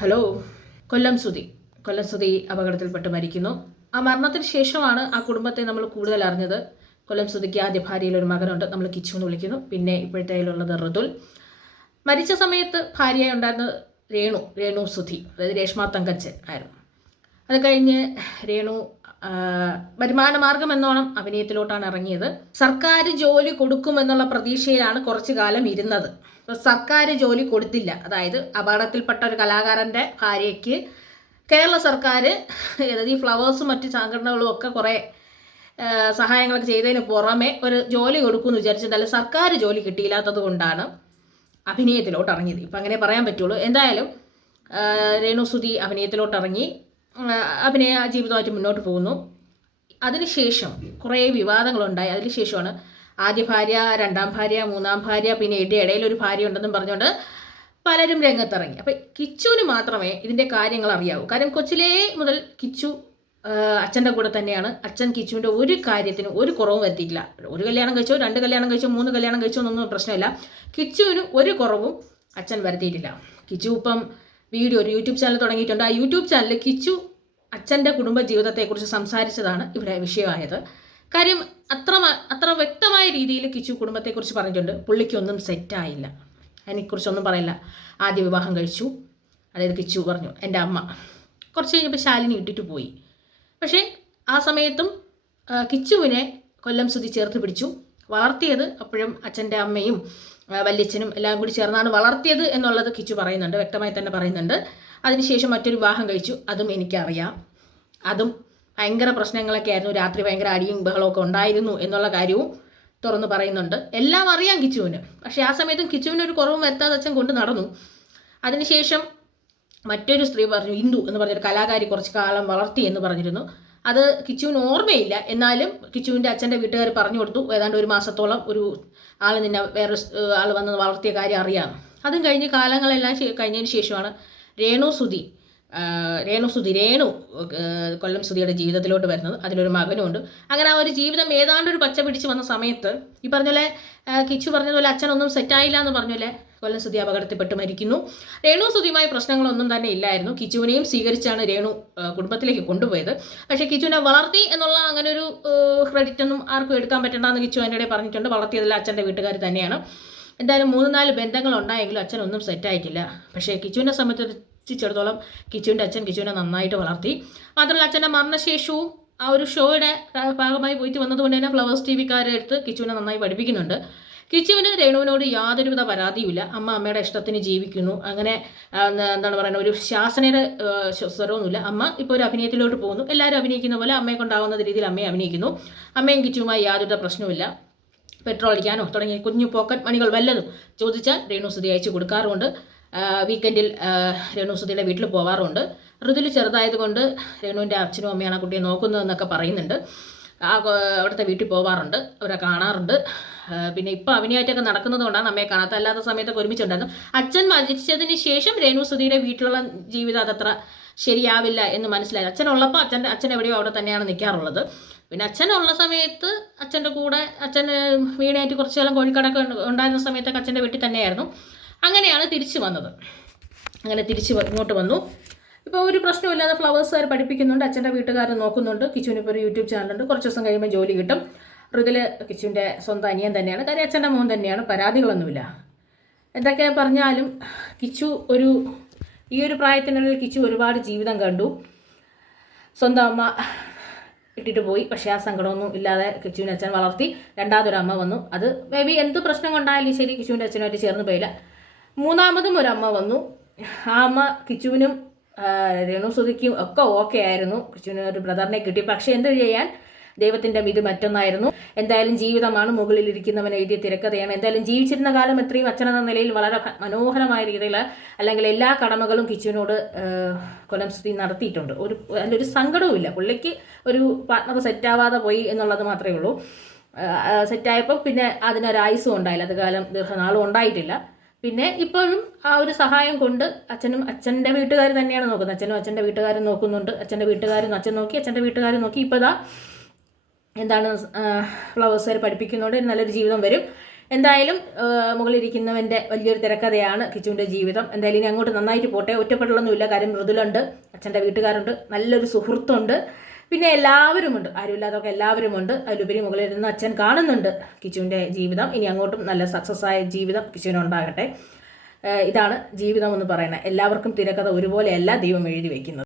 Hello. Kollam Suthi Kollam Suthi അപകടത്തിൽപ്പെട്ട് മരിക്കുന്നു. ആ മരണത്തിന് ശേഷമാണ് ആ കുടുംബത്തെ നമ്മൾ കൂടുതൽ അറിഞ്ഞത്. കൊല്ലം സുതിക്ക് ആദ്യ ഭാര്യയിൽ ഒരു മകനുണ്ട്. നമ്മൾ കിച്ചു എന്ന് വിളിക്കുന്നു. പിന്നെ ഇപ്പോഴത്തേലുള്ളത് ഋതുൽ. മരിച്ച സമയത്ത് ഭാര്യയായി ഉണ്ടായിരുന്നത് രേണു. രേണു സുധി. അതായത് രേഷ്മ തങ്കച്ചൻ ആയിരുന്നു. അത് കഴിഞ്ഞ് രേണു ആ, വരുമാന മാർഗം എന്നോണം അഭിനയത്തിലോട്ടാണ് ഇറങ്ങിയത്. സർക്കാർ ജോലി കൊടുക്കുമെന്നുള്ള പ്രതീക്ഷയിലാണ് കുറച്ചു കാലം ഇരുന്നത്. സർക്കാർ ജോലി കൊടുത്തില്ല. അതായത് അപകടത്തിൽപ്പെട്ട ഒരു കലാകാരന്റെ ഭാര്യയ്ക്ക് കേരള സർക്കാർ അതായത് ഈ ഫ്ലവേഴ്സും മറ്റ് സംഘടനകളും ഒക്കെ കുറേ സഹായങ്ങളൊക്കെ ചെയ്തതിന് പുറമെ ഒരു ജോലി കൊടുക്കുമെന്ന് വിചാരിച്ചതല്ല സർക്കാർ ജോലി കിട്ടിയില്ലാത്തത് കൊണ്ടാണ് അഭിനയത്തിലോട്ട് ഇറങ്ങിയത്. ഇപ്പം അങ്ങനെ പറയാൻ പറ്റുള്ളൂ. എന്തായാലും രേണുസുതി അഭിനയത്തിലോട്ട് ഇറങ്ങി. അഭിനയ ജീവിതമായിട്ട് മുന്നോട്ട് പോകുന്നു. അതിനുശേഷം കുറേ വിവാദങ്ങളുണ്ടായി. അതിനുശേഷമാണ് ആദ്യ ഭാര്യ രണ്ടാം ഭാര്യ മൂന്നാം ഭാര്യ പിന്നെ ഇടയിടയിൽ ഒരു ഭാര്യ ഉണ്ടെന്നും പറഞ്ഞുകൊണ്ട് പലരും രംഗത്തിറങ്ങി. അപ്പം കിച്ചുവിന് മാത്രമേ ഇതിന്റെ കാര്യങ്ങൾ അറിയാവൂ. കാരണം കൊച്ചിലേ മുതൽ കിച്ചു അച്ഛന്റെ കൂടെ തന്നെയാണ്. അച്ഛൻ കിച്ചുവിന്റെ ഒരു കാര്യത്തിനും ഒരു കുറവും വരുത്തിയിട്ടില്ല. ഒരു കല്യാണം കഴിച്ചോ രണ്ട് കല്യാണം കഴിച്ചോ മൂന്ന് കല്യാണം കഴിച്ചോ എന്നൊന്നും പ്രശ്നമില്ല. കിച്ചുവിന് ഒരു കുറവും അച്ഛൻ വരുത്തിയിട്ടില്ല. കിച്ചു ഇപ്പം വീഡിയോ ഒരു യൂട്യൂബ് ചാനൽ തുടങ്ങിയിട്ടുണ്ട്. ആ യൂട്യൂബ് ചാനലിൽ കിച്ചു അച്ഛന്റെ കുടുംബ ജീവിതത്തെക്കുറിച്ച് സംസാരിച്ചതാണ് ഇവിടെ വിഷയമായത്. കാര്യം അത്ര അത്ര വ്യക്തമായ രീതിയിൽ കിച്ചു കുടുംബത്തെക്കുറിച്ച് പറഞ്ഞിട്ടുണ്ട്. പുള്ളിക്കൊന്നും സെറ്റായില്ല. അതിനെക്കുറിച്ചൊന്നും പറയില്ല. ആദ്യ വിവാഹം കഴിച്ചു. അതായത് കിച്ചു പറഞ്ഞു എന്റെ അമ്മ. കുറച്ച് കഴിഞ്ഞപ്പോൾ ശാലിനി ഇട്ടിട്ട് പോയി. പക്ഷേ ആ സമയത്തും കിച്ചുവിനെ കൊല്ലം സുതി ചേർത്ത് പിടിച്ചു. വളർത്തിയത് അപ്പോഴും അച്ഛന്റെ അമ്മയും വല്യച്ഛനും എല്ലാം കൂടി ചേർന്നാണ് വളർത്തിയത് എന്നുള്ളത് കിച്ചു പറയുന്നുണ്ട് വ്യക്തമായി തന്നെ പറയുന്നുണ്ട്. അതിനുശേഷം മറ്റൊരു വിവാഹം കഴിച്ചു അതും എനിക്കറിയാം. അതും ഭയങ്കര പ്രശ്നങ്ങളൊക്കെ ആയിരുന്നു രാത്രി ഭയങ്കര അടിയും ബഹളമൊക്കെ ഉണ്ടായിരുന്നു എന്നുള്ള കാര്യവും തുറന്നു പറയുന്നുണ്ട്. എല്ലാം അറിയാം കിച്ചുവിന്. പക്ഷേ ആ സമയത്തും കിച്ചുവിന് ഒരു കുറവും വരുത്താതെ അച്ഛൻ കൊണ്ട് നടന്നു. അതിനുശേഷം മറ്റൊരു സ്ത്രീ പറഞ്ഞു ഇന്ദു എന്ന് പറഞ്ഞൊരു കലാകാരി കുറച്ച് കാലം വളർത്തി എന്ന് പറഞ്ഞിരുന്നു. അത് കിച്ചുവിന് ഓർമ്മയില്ല. എന്നാലും കിച്ചുവിന്റെ അച്ഛന്റെ വീട്ടുകാർ പറഞ്ഞു കൊടുത്തു. ഏതാണ്ട് ഒരു മാസത്തോളം ഒരു ആൾ നിന്നെ വേറെ ആൾ വന്ന് വളർത്തിയ കാര്യം അറിയാം. അതും കഴിഞ്ഞ് കാലങ്ങളെല്ലാം കഴിഞ്ഞതിന് ശേഷമാണ് രേണു സുധി രേണു സുധി രേണു കൊല്ലം സുധിയുടെ ജീവിതത്തിലോട്ട് വരുന്നത്. അതിലൊരു മകനുമുണ്ട്. അങ്ങനെ ആ ഒരു ജീവിതം ഏതാണ്ട് ഒരു പച്ച പിടിച്ച് വന്ന സമയത്ത് ഈ പറഞ്ഞ പോലെ കിച്ചു പറഞ്ഞതുപോലെ അച്ഛനൊന്നും സെറ്റായില്ല എന്ന് പറഞ്ഞ കൊല്ലം സുധി അപകടത്തിൽപ്പെട്ട് മരിക്കുന്നു. രേണു സുധിയുമായി പ്രശ്നങ്ങളൊന്നും തന്നെ ഇല്ലായിരുന്നു. കിച്ചുവിനെയും സ്വീകരിച്ചാണ് രേണു കുടുംബത്തിലേക്ക് കൊണ്ടുപോയത്. പക്ഷേ കിച്ചുവിനെ വളർത്തി എന്നുള്ള അങ്ങനെ ഒരു ക്രെഡിറ്റ് ഒന്നും ആർക്കും എടുക്കാൻ പറ്റണ്ടെന്ന് കിച്ചു എന്റെ പറഞ്ഞിട്ടുണ്ട്. വളർത്തിയതിൽ അച്ഛന്റെ വീട്ടുകാർ തന്നെയാണ്. എന്തായാലും മൂന്ന് നാല് ബന്ധങ്ങൾ ഉണ്ടായെങ്കിലും അച്ഛനൊന്നും സെറ്റായിട്ടില്ല പക്ഷേ കിച്ചുവിനെ സംബന്ധിച്ചിടത്തോളം കിച്ചുവിന്റെ അച്ഛൻ കിച്ചുവിനെ നന്നായിട്ട് വളർത്തി. മാത്രമല്ല അച്ഛന്റെ മരണശേഷവും ആ ഒരു ഷോയുടെ ഭാഗമായി പോയിട്ട് വന്നതുകൊണ്ട് തന്നെ ഫ്ലവേഴ്സ് ടി വിക്കാരെടുത്ത് കിച്ചുവിനെ നന്നായി പഠിപ്പിക്കുന്നുണ്ട്. കിച്ചുവിന് രേണുവിനോട് യാതൊരുവിധ പരാതിയുമില്ല. അമ്മ അമ്മയുടെ ഇഷ്ടത്തിന് ജീവിക്കുന്നു. അങ്ങനെ എന്താണ് പറയുന്നത് ഒരു ശാസനയുടെ സ്വരമൊന്നുമില്ല അമ്മ ഇപ്പോൾ ഒരു അഭിനയത്തിലോട്ട് പോകുന്നു. എല്ലാവരും അഭിനയിക്കുന്ന പോലെ അമ്മയെ കൊണ്ടാവുന്ന രീതിയിൽ അമ്മയെ അഭിനയിക്കുന്നു. അമ്മയും കിച്ചുവുമായി യാതൊരുവിധ പ്രശ്നവുമില്ല. പെട്രോൾ അടിക്കാനോ തുടങ്ങിയ കുഞ്ഞു പോക്കറ്റ് മണികൾ വല്ലതും ചോദിച്ചാൽ രേണുസുതി അയച്ചു കൊടുക്കാറുണ്ട് വീക്കെൻഡിൽ രേണു രേണുസുതിയുടെ വീട്ടിൽ പോവാറുണ്ട് ഋതുൽ ചെറുതായതുകൊണ്ട് രേണുവിന്റെ അച്ഛനും അമ്മയാണ് കുട്ടിയെ നോക്കുന്നതെന്നൊക്കെ പറയുന്നുണ്ട്. ആ അവിടുത്തെ വീട്ടിൽ പോവാറുണ്ട്. അവരെ കാണാറുണ്ട്. പിന്നെ ഇപ്പോൾ അവനിയായിട്ടൊക്കെ നടക്കുന്നത് കൊണ്ടാണ് അമ്മയെ കാണാത്ത അല്ലാത്ത സമയത്തൊക്കെ ഒരുമിച്ചുണ്ടായിരുന്നു. അച്ഛൻ മരിച്ചതിന് ശേഷം രേണു സുധീരെ വീട്ടിലുള്ള ജീവിതം അതത്ര ശരിയാവില്ല എന്ന് മനസ്സിലായി. അച്ഛനുള്ളപ്പോൾ അച്ഛന്റെ അച്ഛൻ എവിടെയോ അവിടെ തന്നെയാണ് നിൽക്കാറുള്ളത്. പിന്നെ അച്ഛനുള്ള സമയത്ത് അച്ഛന്റെ കൂടെ അച്ഛൻ വീണായിട്ട് കുറച്ച് കാലം കോഴിക്കാടൊക്കെ ഉണ്ടായിരുന്ന സമയത്തൊക്കെ അച്ഛന്റെ വീട്ടിൽ തന്നെയായിരുന്നു. അങ്ങനെയാണ് തിരിച്ചു വന്നത്. അങ്ങനെ തിരിച്ച് ഇങ്ങോട്ട് വന്നു. ഇപ്പോൾ ഒരു പ്രശ്നമില്ലാതെ ഫ്ലവേഴ്സുകാർ പഠിപ്പിക്കുന്നുണ്ട്? അച്ഛന്റെ വീട്ടുകാർ നോക്കുന്നുണ്ട്. കിച്ചുവിന് ഇപ്പോൾ ഒരു യൂട്യൂബ് ചാനലുണ്ട്. കുറച്ച് ദിവസം കഴിയുമ്പോൾ ജോലി കിട്ടും. റിതിൽ കിച്ചുവിന്റെ സ്വന്തം അനിയൻ തന്നെയാണ്. കാര്യം അച്ഛന്റെ മോൻ തന്നെയാണ്. പരാതികളൊന്നുമില്ല. എന്തൊക്കെ പറഞ്ഞാലും കിച്ചു ഒരു ഈ ഒരു പ്രായത്തിനുള്ളിൽ കിച്ചു ഒരുപാട് ജീവിതം കണ്ടു. സ്വന്തം അമ്മ ഇട്ടിട്ട് പോയി. പക്ഷേ ആ സങ്കടമൊന്നും ഇല്ലാതെ കിച്ചുവിന്റെ അച്ഛൻ വളർത്തി. രണ്ടാമതൊരു അമ്മ വന്നു. അത് മേ ബി എന്ത് പ്രശ്നം കൊണ്ടായാലും ശരി കിച്ചുവിന്റെ അച്ഛനുമായിട്ട് ചേർന്ന് പോയില്ല. മൂന്നാമതും ഒരു അമ്മ വന്നു. ആ അമ്മ കിച്ചുവിനും ആ, രേണു സുധിക്കും ഒക്കെ ഓക്കെ ആയിരുന്നു. കൃഷ്ണന് ഒരു ബ്രദറിനെ കിട്ടി. പക്ഷേ എന്ത് ചെയ്യാൻ? ദൈവത്തിന്റെ വിധി മറ്റൊന്നായിരുന്നു. എന്തായാലും ജീവിതമാണ് മുകളിൽ ഇരിക്കുന്നവൻ എഴുതിയ തിരക്കഥയാണ്. എന്തായാലും ജീവിച്ചിരുന്ന കാലം എത്രയും അച്ഛനെന്ന നിലയിൽ വളരെ മനോഹരമായ രീതിയിൽ അല്ലെങ്കിൽ എല്ലാ കടമകളും കിച്ചുവിനോട് കൊല്ലം നടത്തിയിട്ടുണ്ട്. ഒരു അതിന്റെ ഒരു സങ്കടവുമില്ല. പുള്ളിക്ക് ഒരു പാർട്ട്ണർ സെറ്റാവാതെ പോയി എന്നുള്ളത് മാത്രമേ ഉള്ളൂ. സെറ്റായപ്പോൾ പിന്നെ അതിനൊരായുസും ഉണ്ടായില്ല. അത് കാലം ദീർഘനാളും ഉണ്ടായിട്ടില്ല. പിന്നെ ഇപ്പോഴും ആ ഒരു സഹായം കൊണ്ട് അച്ഛനും അച്ഛന്റെ വീട്ടുകാർ തന്നെയാണ് നോക്കുന്നത്. അച്ഛനും അച്ഛന്റെ വീട്ടുകാരും നോക്കുന്നുണ്ട്. അച്ഛന്റെ വീട്ടുകാരും അച്ഛൻ നോക്കി അച്ഛന്റെ വീട്ടുകാരും നോക്കി ഇപ്പോൾ ഇതാ എന്താണ് ഫ്ലവേഴ്സുകാർ പഠിപ്പിക്കുന്നതുകൊണ്ട് നല്ലൊരു ജീവിതം വരും. എന്തായാലും മുകളിലിരിക്കുന്നവന്റെ വലിയൊരു തിരക്കഥയാണ് കിച്ചുവിന്റെ ജീവിതം. എന്തായാലും ഇനി അങ്ങോട്ട് നന്നായിട്ട് പോട്ടെ. ഒറ്റപ്പെടലൊന്നുമില്ല. കാര്യം മൃദുലുണ്ട്. അച്ഛന്റെ വീട്ടുകാരുണ്ട്. നല്ലൊരു സുഹൃത്തുണ്ട്. പിന്നെ എല്ലാവരുമുണ്ട്. ആരുമില്ലാത്തവർക്ക് എല്ലാവരുമുണ്ട്. അതിലുപരി മുകളിൽ ഇരുന്ന് അച്ഛൻ കാണുന്നുണ്ട് കിച്ചുവിന്റെ ജീവിതം. ഇനി അങ്ങോട്ടും നല്ല സക്സസ് ആയ ജീവിതം കിച്ചുവിനുണ്ടാകട്ടെ ഇതാണ് ജീവിതം എന്ന് പറയുന്നത്. എല്ലാവർക്കും തിരക്കഥ ഒരുപോലെയല്ല ദൈവം എഴുതി വയ്ക്കുന്നത്